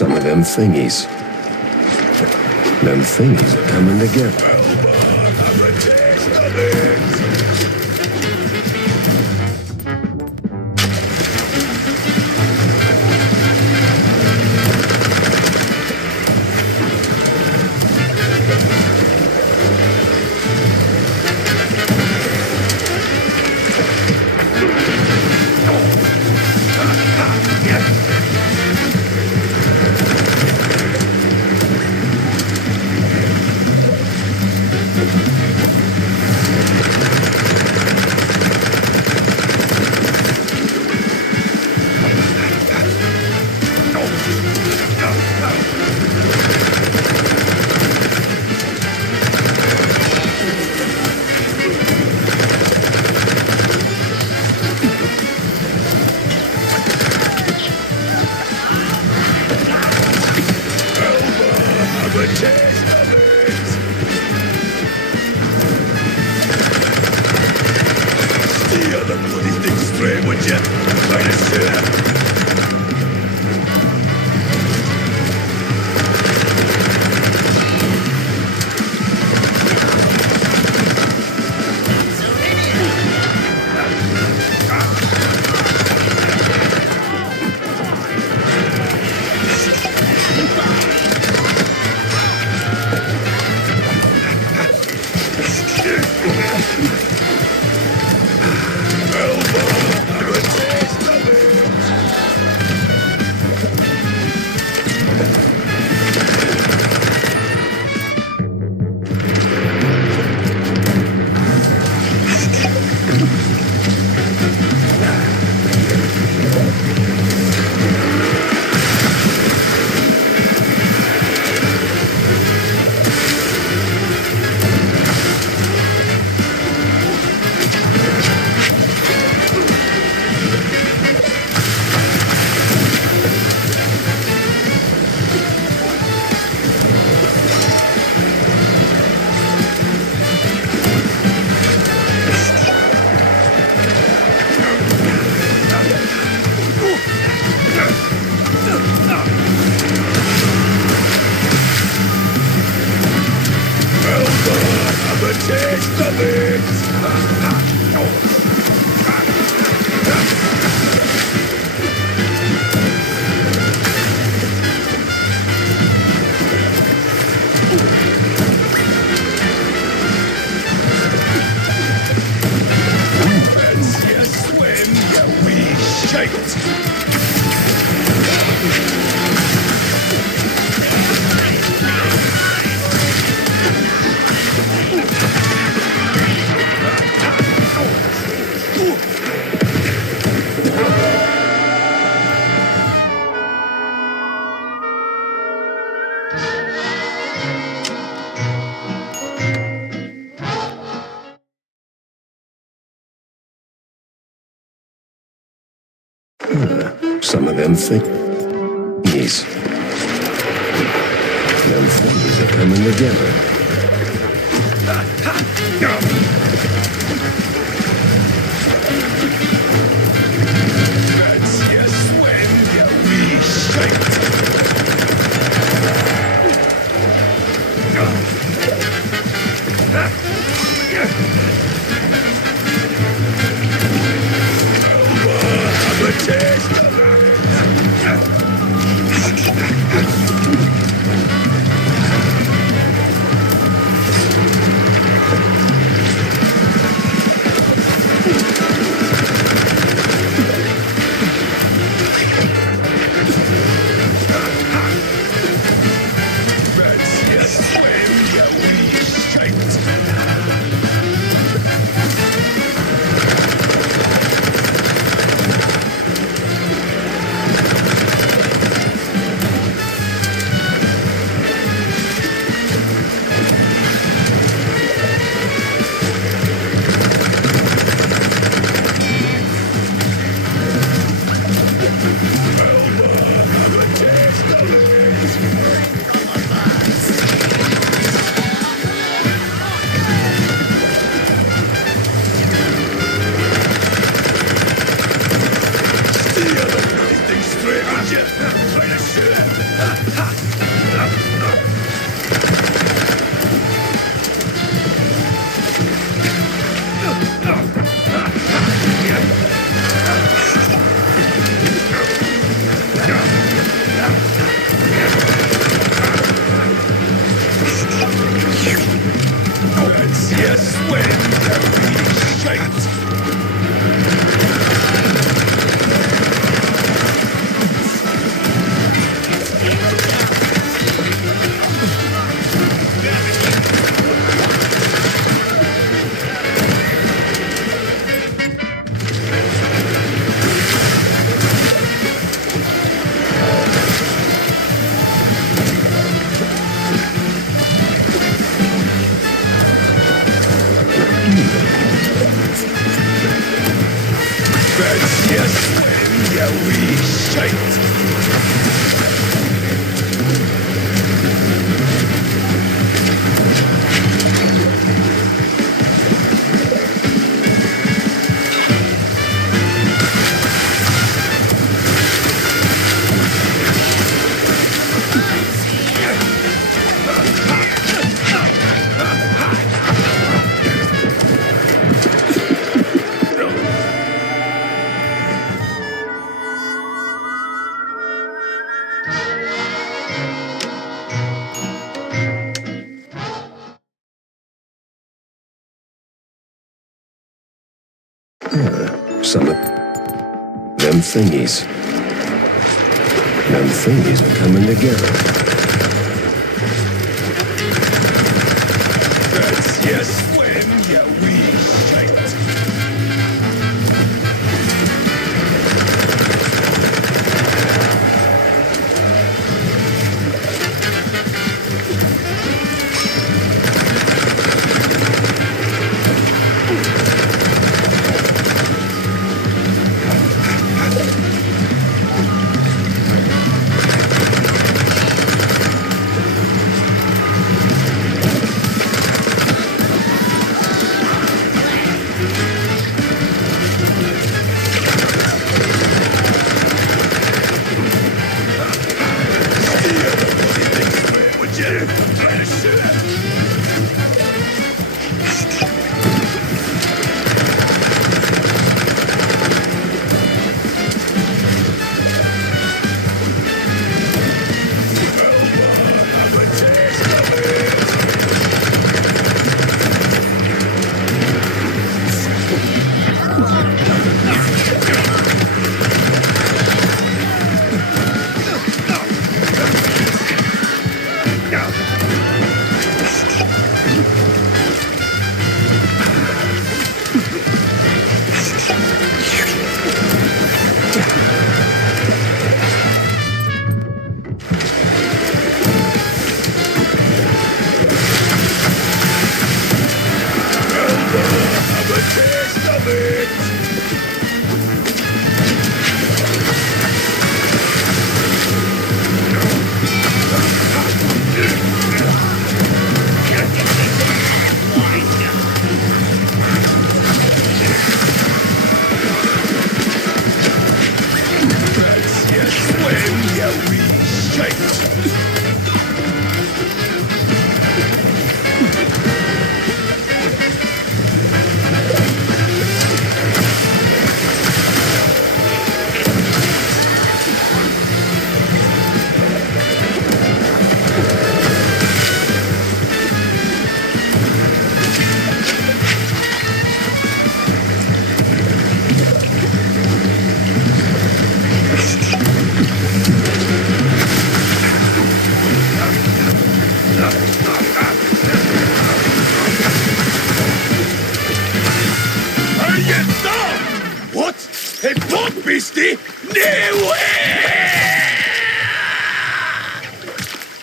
some of them thingies. Them thingies are coming together. Some of them thingies. Them thingies are coming together. That's your swim, you wee shite. Have a taste of it. swim, every shite. Yes, yeah, we shite. Some of them thingies. Them thingies are coming together. That's yes, when yeah, we shite.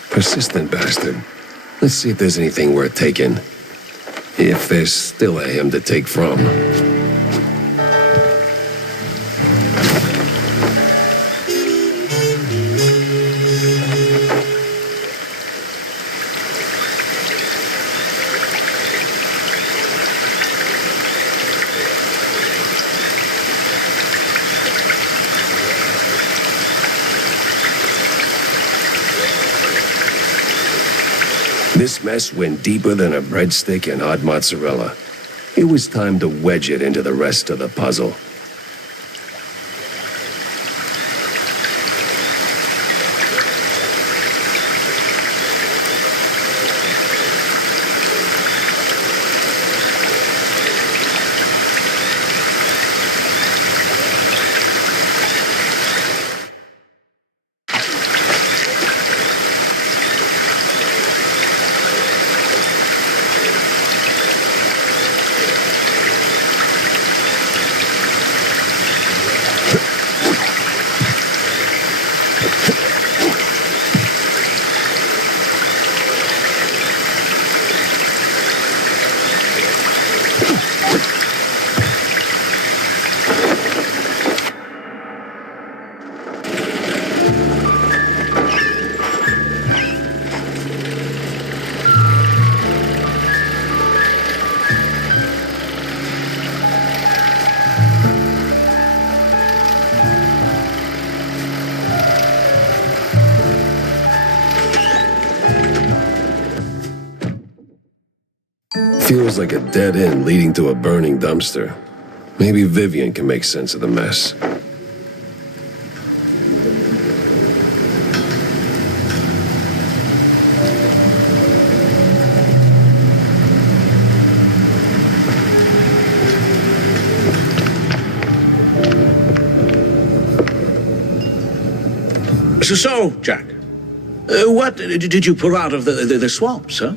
Persistent bastard. Let's see if there's anything worth taking. If there's still a him to take from. This mess went deeper than a breadstick and hot mozzarella. It was time to wedge it into the rest of the puzzle. feels like a dead end leading to a burning dumpster. Maybe Vivian can make sense of the mess. So, Jack, what did you pull out of the swamps, huh?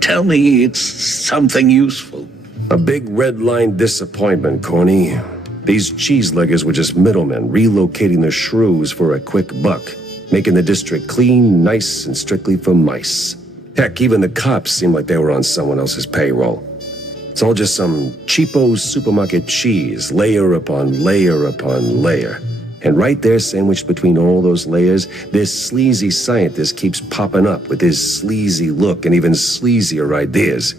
Tell me it's something useful. A big red line disappointment, Corny. These cheeseleggers were just middlemen relocating their shrews for a quick buck, making the district clean, nice, and strictly for mice. Heck, even the cops seemed like they were on someone else's payroll. It's all just some cheapo supermarket cheese, layer upon layer upon layer. And right there, sandwiched between all those layers, this sleazy scientist keeps popping up with his sleazy look and even sleazier ideas.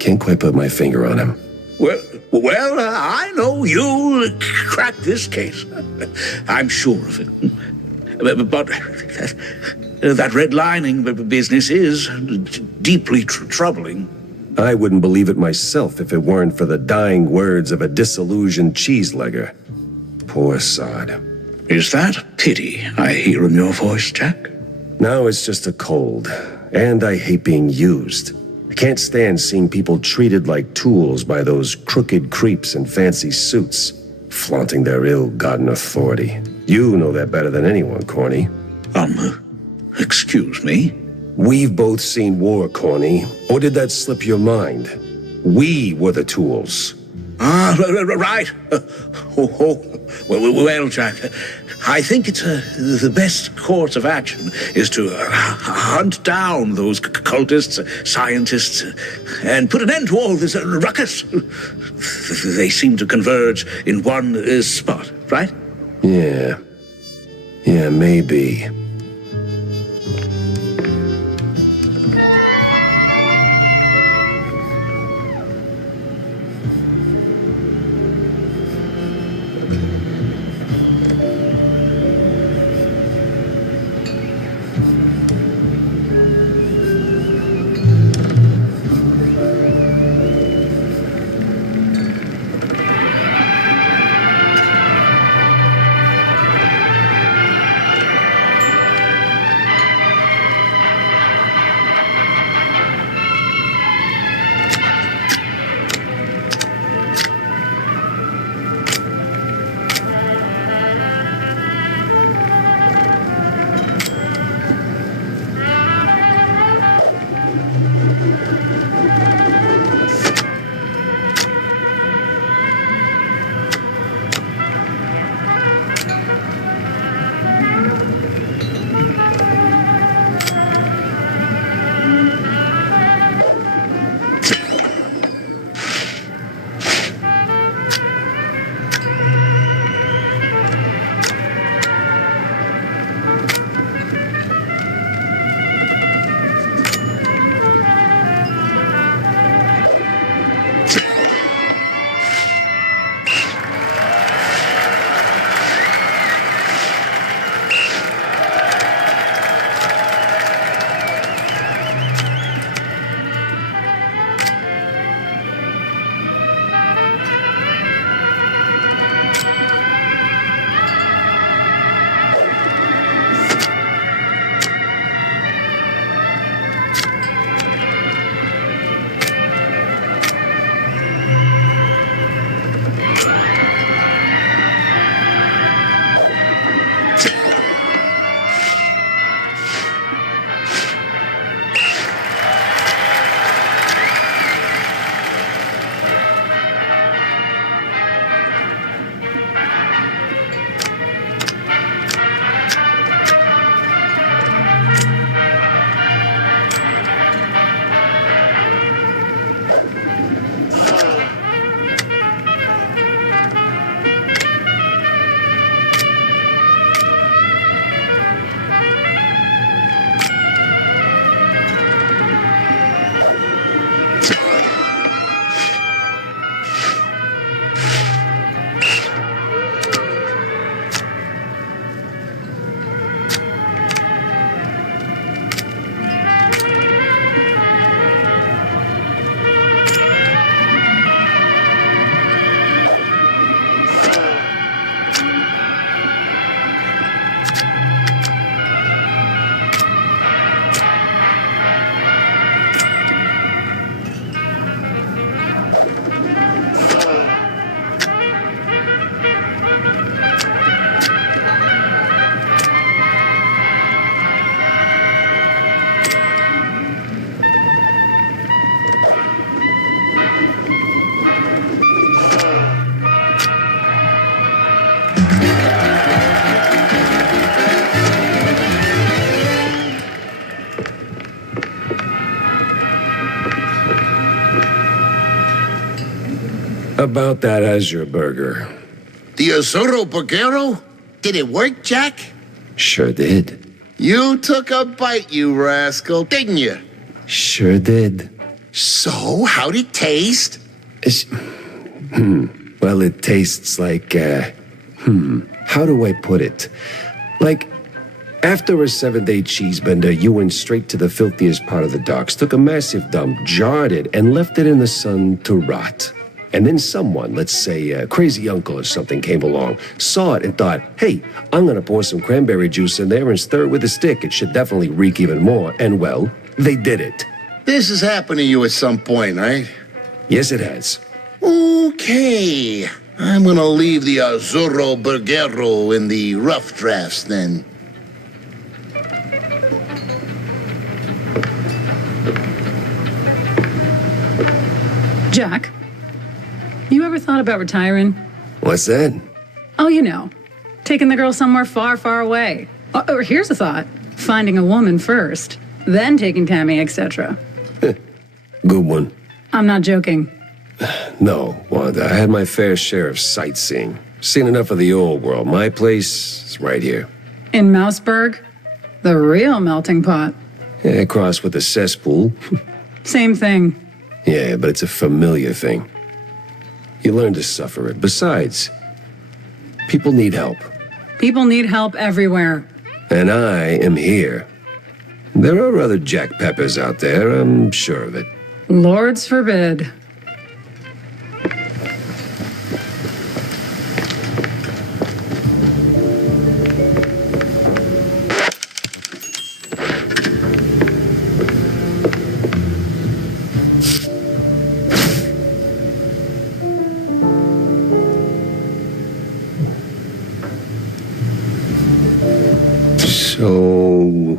Can't quite put my finger on him. Well, I know you'll crack this case. I'm sure of it. But that redlining business is deeply troubling. I wouldn't believe it myself if it weren't for the dying words of a disillusioned cheeselegger. Poor sod. Is that pity I hear in your voice, Jack? Now it's just a cold, and I hate being used. I can't stand seeing people treated like tools by those crooked creeps in fancy suits, flaunting their ill-gotten authority. You know that better than anyone, Corny. Excuse me? We've both seen war, Corny. Or did that slip your mind? We were the tools. Right. Well, Jack, I think it's the best course of action is to hunt down those cultists, scientists, and put an end to all this ruckus. They seem to converge in one spot, right? Yeah, maybe. About that Azure burger. The Azuro Burgero? Did it work, Jack? Sure did. You took a bite, you rascal, didn't you? Sure did. So, how'd it taste? Well, it tastes like, how do I put it? Like, after a 7-day cheese bender, you went straight to the filthiest part of the docks, took a massive dump, jarred it, and left it in the sun to rot. And then someone, let's say a crazy uncle or something, came along, saw it and thought, hey, I'm gonna pour some cranberry juice in there and stir it with a stick. It should definitely reek even more. And well, they did it. This has happened to you at some point, right? Yes, it has. Okay. I'm gonna leave the Azuro Burgero in the rough drafts then. Jack, you ever thought about retiring? What's that? Oh, you know, taking the girl somewhere far, far away. Or here's a thought, finding a woman first, then taking Tammy, etc. Good one. I'm not joking. No, Wanda, I had my fair share of sightseeing. Seen enough of the old world. My place is right here. In Mouseburg, the real melting pot. Yeah, crossed with the cesspool. Same thing. Yeah, but it's a familiar thing. You learn to suffer it. Besides, people need help. People need help everywhere. And I am here. There are other Jack Peppers out there, I'm sure of it. Lords forbid. So,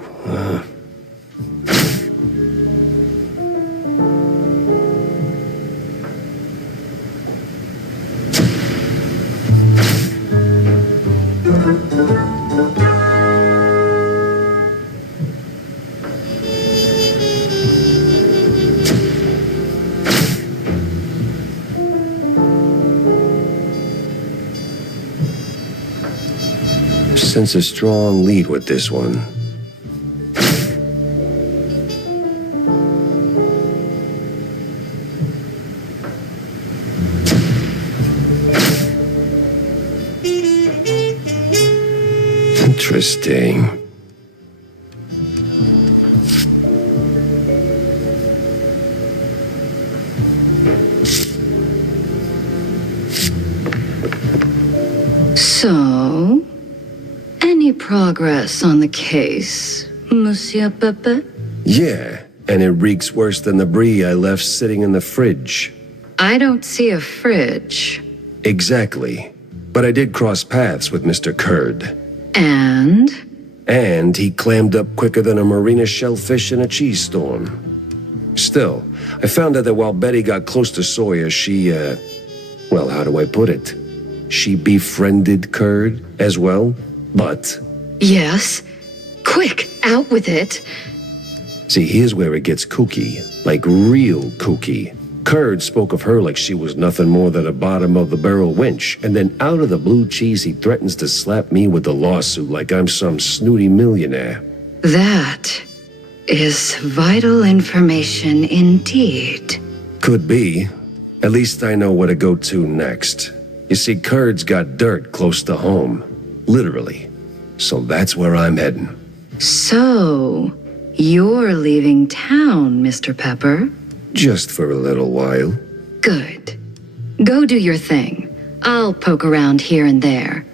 sense a strong lead with this one. Interesting. So, any progress on the case, Monsieur Pepe? Yeah, and it reeks worse than the brie I left sitting in the fridge. I don't see a fridge. Exactly. But I did cross paths with Mr. Curd. And? And he clammed up quicker than a marina shellfish in a cheese storm. Still, I found out that while Betty got close to Sawyer, she, well, how do I put it? She befriended Curd as well, but... Yes. Quick, out with it. See, here's where it gets kooky. Like real kooky. Curd spoke of her like she was nothing more than a bottom-of-the-barrel wench, and then out of the blue cheese he threatens to slap me with the lawsuit like I'm some snooty millionaire. That is vital information indeed. Could be. At least I know where to go to next. You see, Curd's got dirt close to home. Literally. So that's where I'm heading. So, you're leaving town, Mr. Pepper? Just for a little while. Good. Go do your thing. I'll poke around here and there.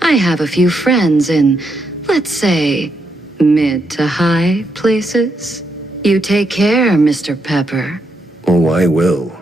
I have a few friends in, let's say, mid to high places. You take care, Mr. Pepper. Oh, I will.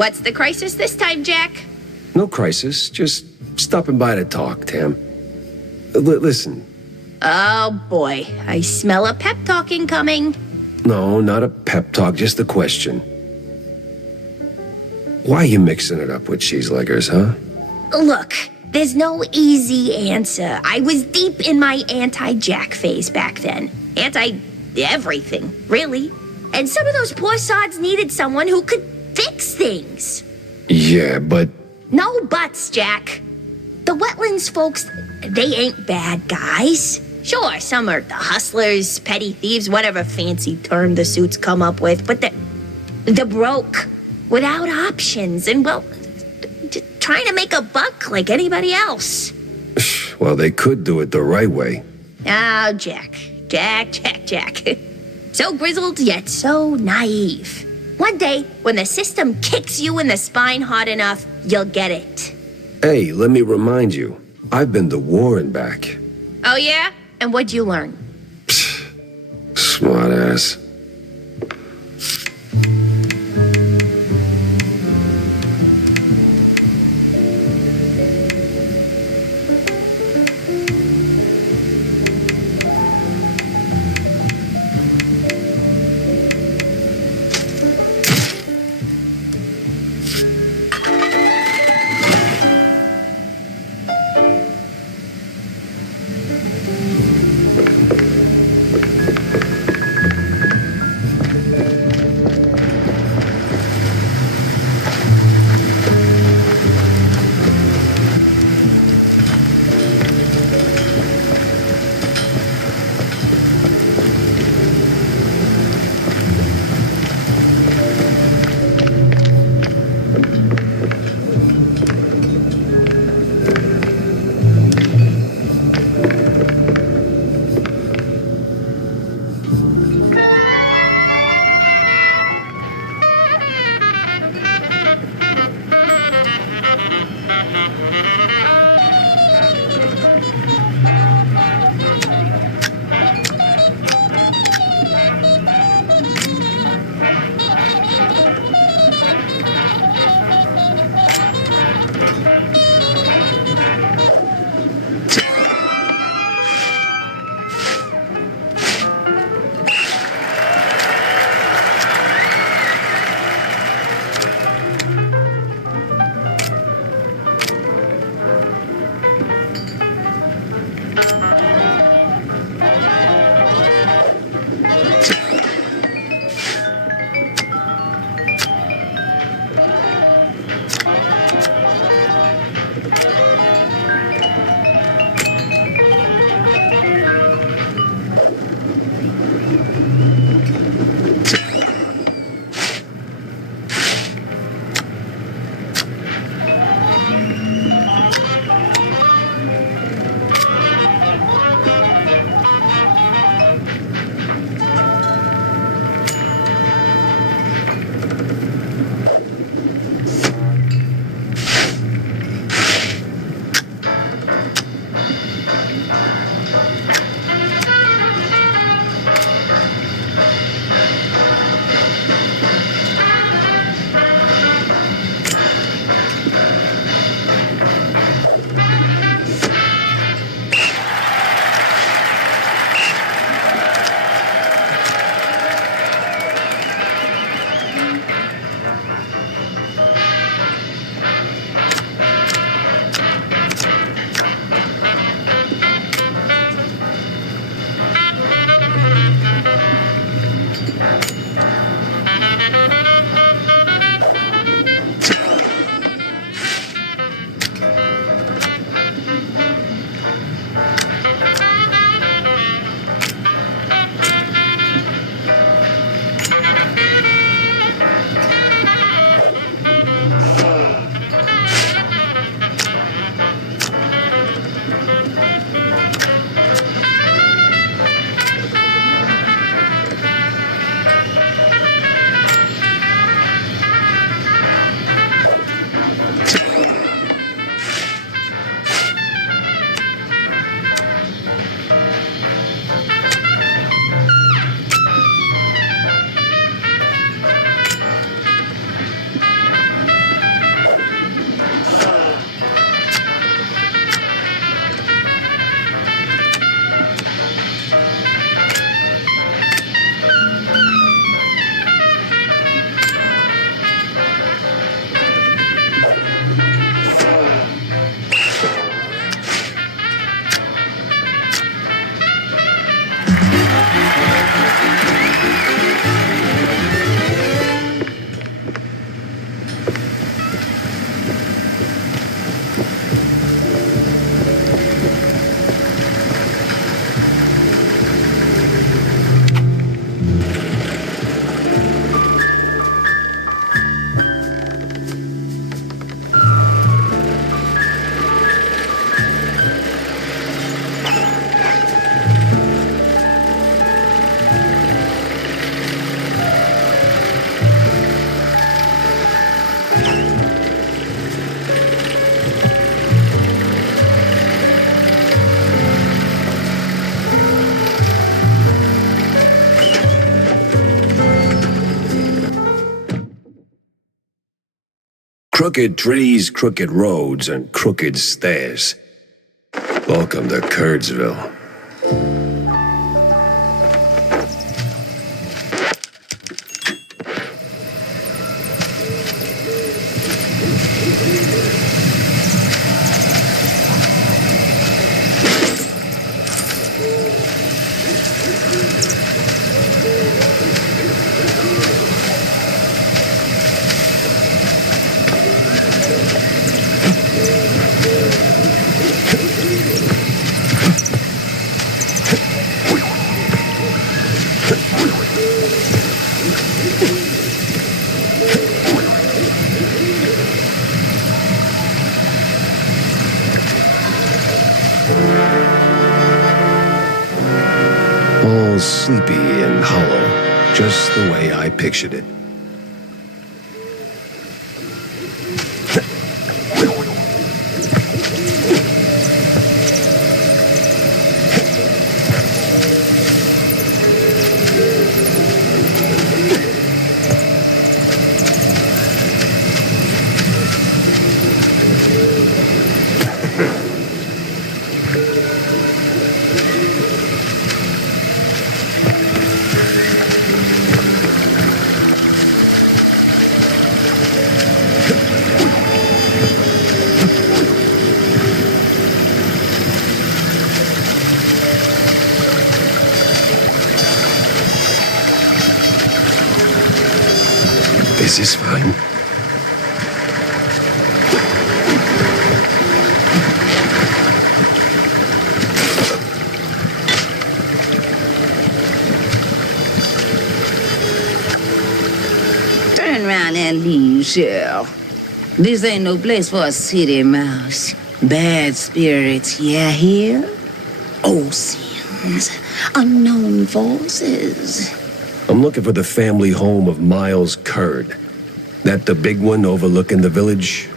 What's the crisis this time, Jack? No crisis, just stopping by to talk, Tam. Listen, Oh boy, I smell a pep talking coming. no, not a pep talk, just a question. Why you mixing it up with cheeseleggers, huh? Look, there's no easy answer. I was deep in my anti-Jack phase back then. Anti-everything, really. And some of those poor sods needed someone who could fix things. Yeah, but No buts, Jack. The wetlands folks, they ain't bad guys. Sure, some are the hustlers, petty thieves, whatever fancy term the suits come up with, but they're broke, without options, and well, just trying to make a buck like anybody else. well, they could do it the right way. Oh, Jack. So grizzled, yet so naive. One day, when the system kicks you in the spine hard enough, you'll get it. Hey, let me remind you, I've been to war and back. Oh, yeah? And what'd you learn? Smart ass. Crooked trees, crooked roads, and crooked stairs. Welcome to Curdsville. All sleepy and hollow, just the way I pictured it. This is fine. Turn around and leave, Shell. This ain't no place for a city mouse. Bad spirits, yeah, here? Old sins, unknown forces. I'm looking for the family home of Miles Curd. That the big one overlooking the village?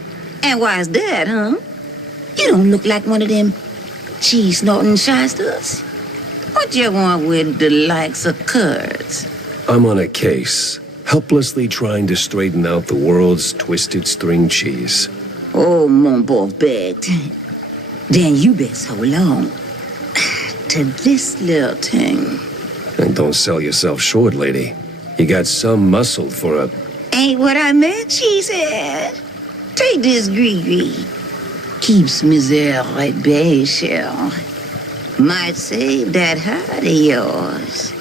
And why's that, huh? You don't look like one of them cheese-snorting shysters. What you want with the likes of Kurds? I'm on a case, helplessly trying to straighten out the world's twisted string cheese. Oh, mon pauvre bête. Then you best hold on to this little thing. And don't sell yourself short, lady. You got some muscle for a... Ain't what I meant, she said. Take this gree-gree. Keeps misère at bay, Shell. Might save that heart of yours.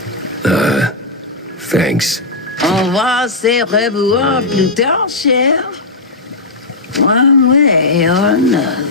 Thanks. On va se revoir plus tard, Shell. One way or another.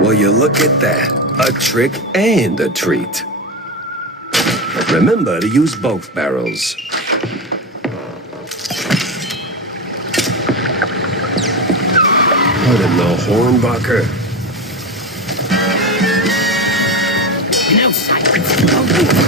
Well, you look at that. A trick and a treat. Remember to use both barrels. Put in the Hornbacher. No silence.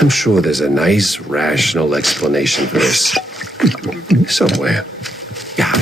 I'm sure there's a nice, rational explanation for this. Somewhere. Yeah.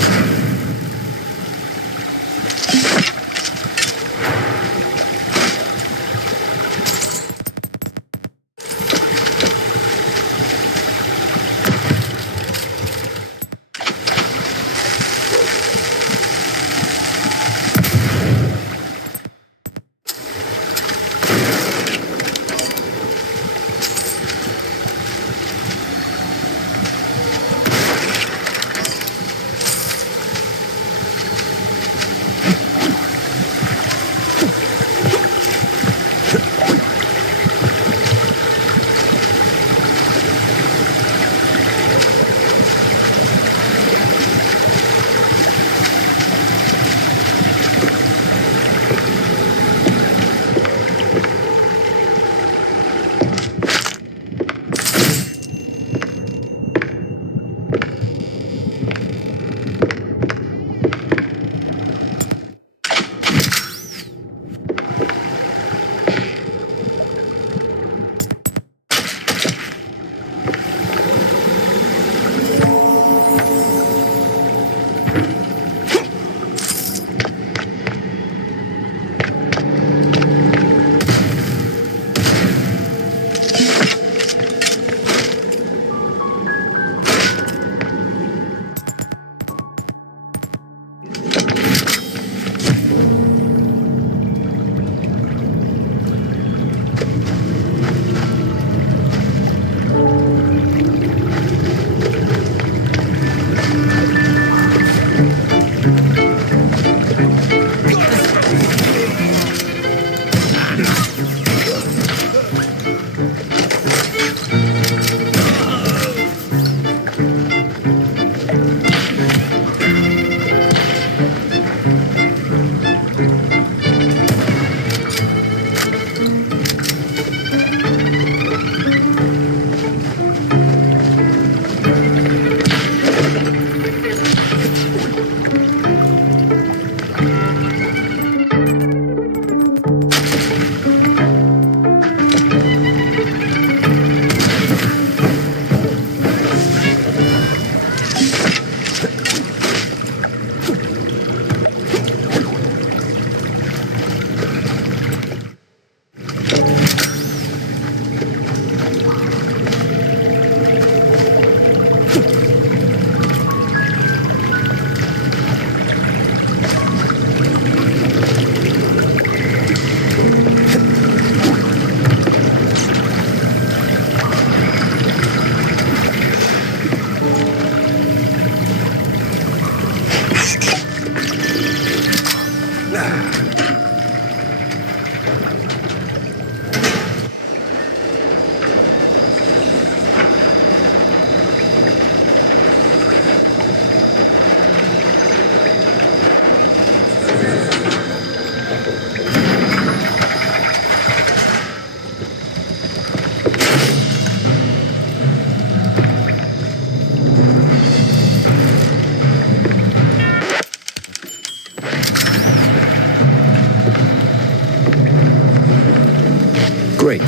Great.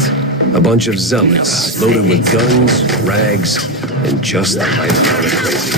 A bunch of zealots, loaded with guns, rags, and just the right amount of crazy.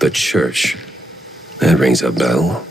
The church. That rings a bell.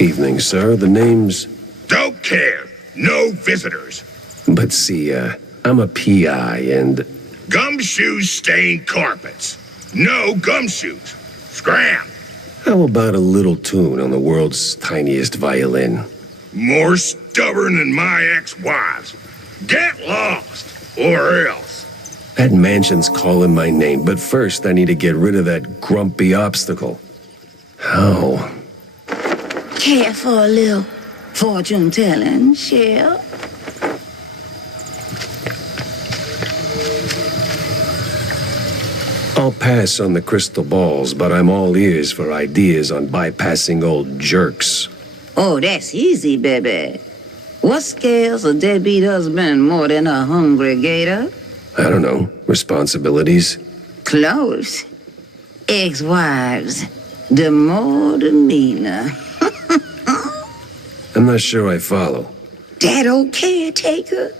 Evening, sir. The name's... Don't care. No visitors. But see, I'm a PI and... Gumshoes stain carpets. No gumshoes. Scram. How about a little tune on the world's tiniest violin? More stubborn than my ex-wives. Get lost, or else. That mansion's calling my name, but first I need to get rid of that grumpy obstacle. How? Care for a little fortune telling, Shell? I'll pass on the crystal balls, but I'm all ears for ideas on bypassing old jerks. Oh, that's easy, baby. What scares a deadbeat husband more than a hungry gator? I don't know. Responsibilities? Close. Ex-wives. The more the meaner. I'm not sure I follow. That old caretaker?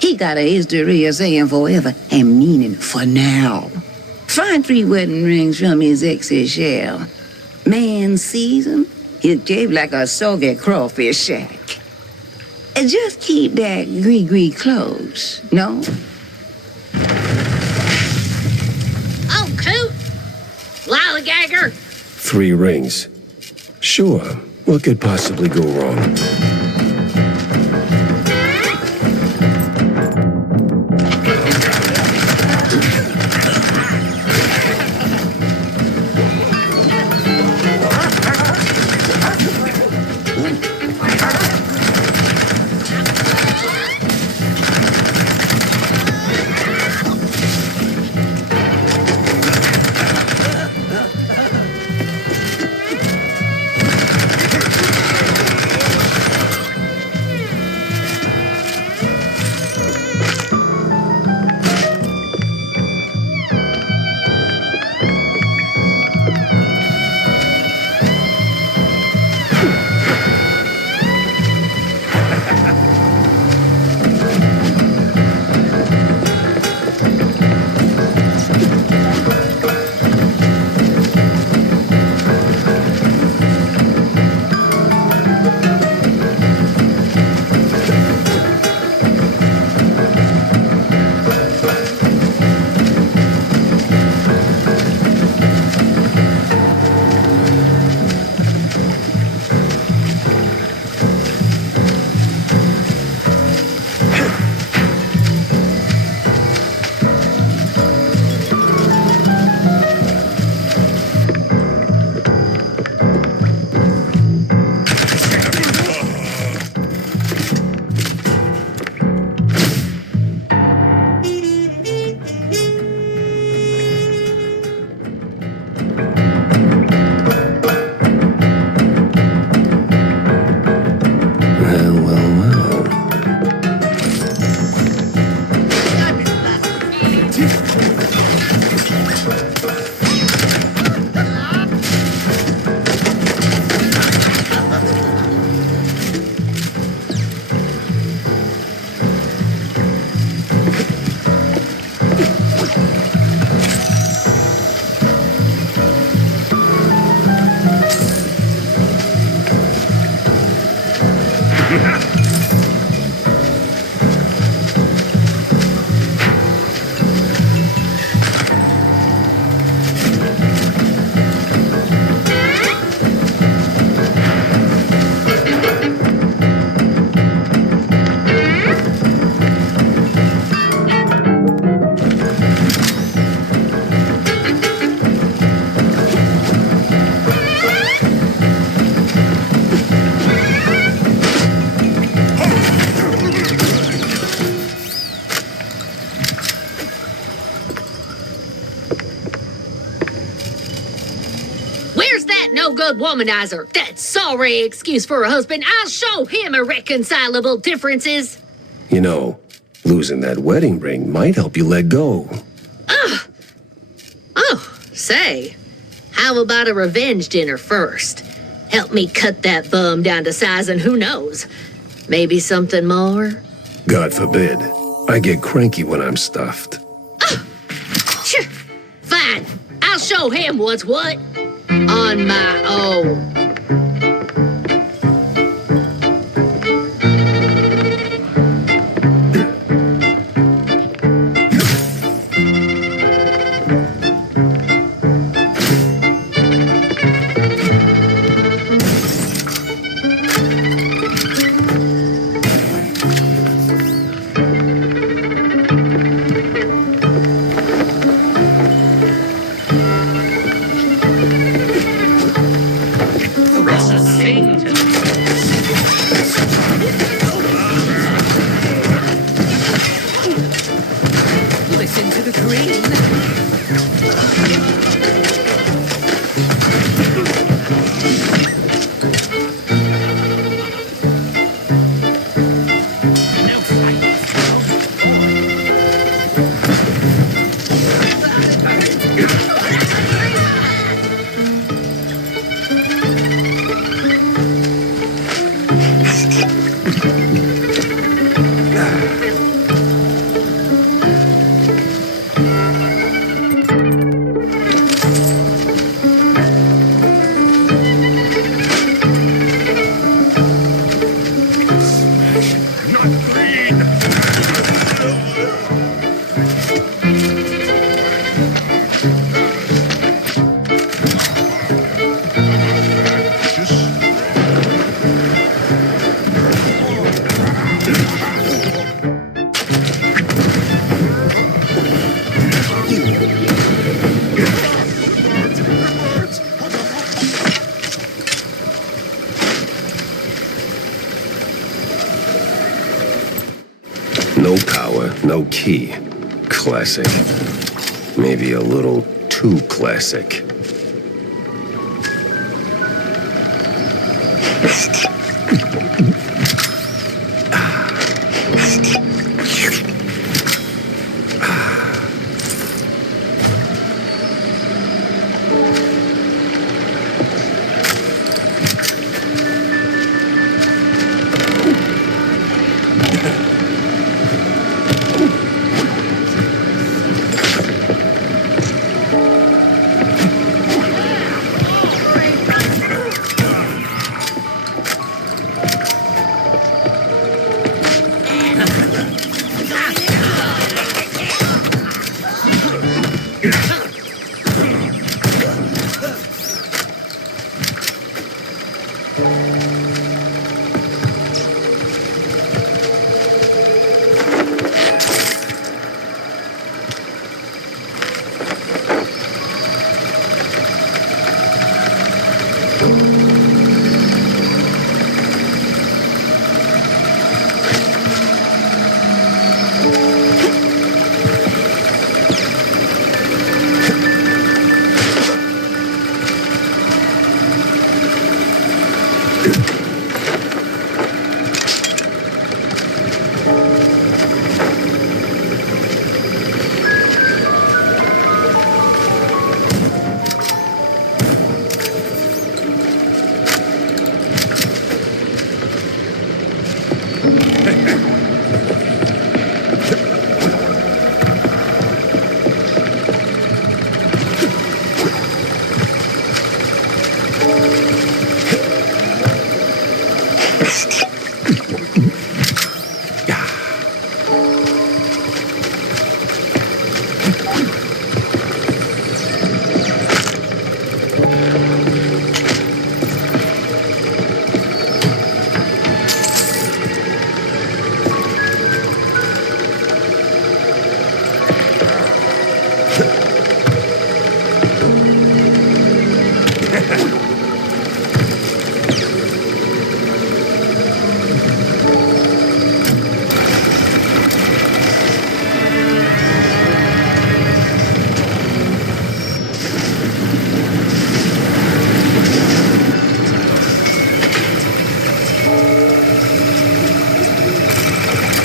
He got a history of saying forever and meaning for now. Find 3 wedding rings from his ex's shell. Man sees him, he'll shape like a soggy crawfish shack. And just keep that gree-gree close, no? Oh, coot! Lollygagger! 3 rings. Sure. What could possibly go wrong? Where's that no-good womanizer? That sorry excuse for a husband. I'll show him irreconcilable differences. You know, losing that wedding ring might help you let go. Oh, say, how about a revenge dinner first? Help me cut that bum down to size and who knows, maybe something more? God forbid. I get cranky when I'm stuffed. Sure, fine. I'll show him what's what. On my own. Listen to the green. No power, no key. Classic. Maybe a little too classic.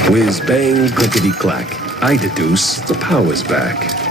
Whiz bang, clickety clack. I deduce the power's back.